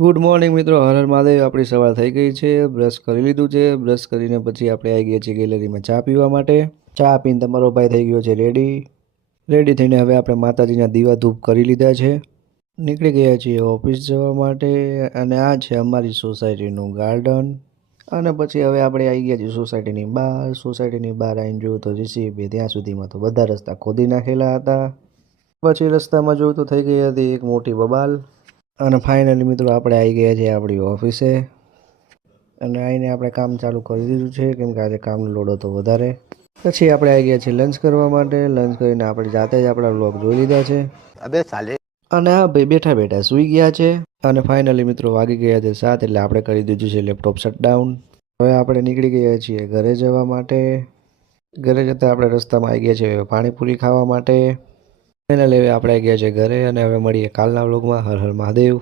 Good morning મિત્રો, હર હર મહાદેવ. આપણી સવાર થઈ ગઈ છે, બ્રશ કરી લીધું છે. બ્રશ કરીને પછી આપણે આવી ગયા છીએ ગેલેરીમાં ચા પીવા માટે. ચા પીને તમારો ભાઈ થઈ ગયો છે રેડી. રેડી થઈને હવે આપણે માતાજીના દીવા ધૂપ કરી લીધા છે. નીકળી ગયા છીએ ઓફિસ જવા માટે. અને આ છે અમારી સોસાયટીનું ગાર્ડન. અને પછી હવે આપણે આવી ગયા છીએ સોસાયટીની બહાર. સોસાયટીની બહાર આવીને જોયું તો જીસીબી ત્યાં સુધીમાં તો બધા રસ્તા ખોદી નાખેલા હતા. પછી રસ્તામાં જોયું તો થઈ ગઈ હતી એક મોટી બબાલ. અને ફાઇનલી મિત્રો આપણે આવી ગયા છીએ આપણી ઓફિસે. અને આવીને આપણે કામ ચાલુ કરી દીધું છે, કેમ કે આજે કામનો લોડ હતો વધારે. પછી આપણે આવી ગયા છીએ લંચ કરવા માટે. લંચ કરીને આપણે જાતે જ આપણા વ્લોગ જોઈ લીધા છે. અબે સાલે. અને આ ભાઈ બેઠા બેઠા સૂઈ ગયા છે. અને ફાઇનલી મિત્રો વાગી ગયા છે 7, એટલે આપણે કરી દીધું છે લેપટોપ શટડાઉન. હવે આપણે નીકળી ગયા છીએ ઘરે જવા માટે. ઘરે જતાં આપણે રસ્તામાં આવી ગયા છીએ પાણીપુરી ખાવા માટે. ફાઇનલી હવે આપણે આવી ગયા છીએ ઘરે. અને હવે મળીએ કાલના વ્લોગમાં. હર હર મહાદેવ.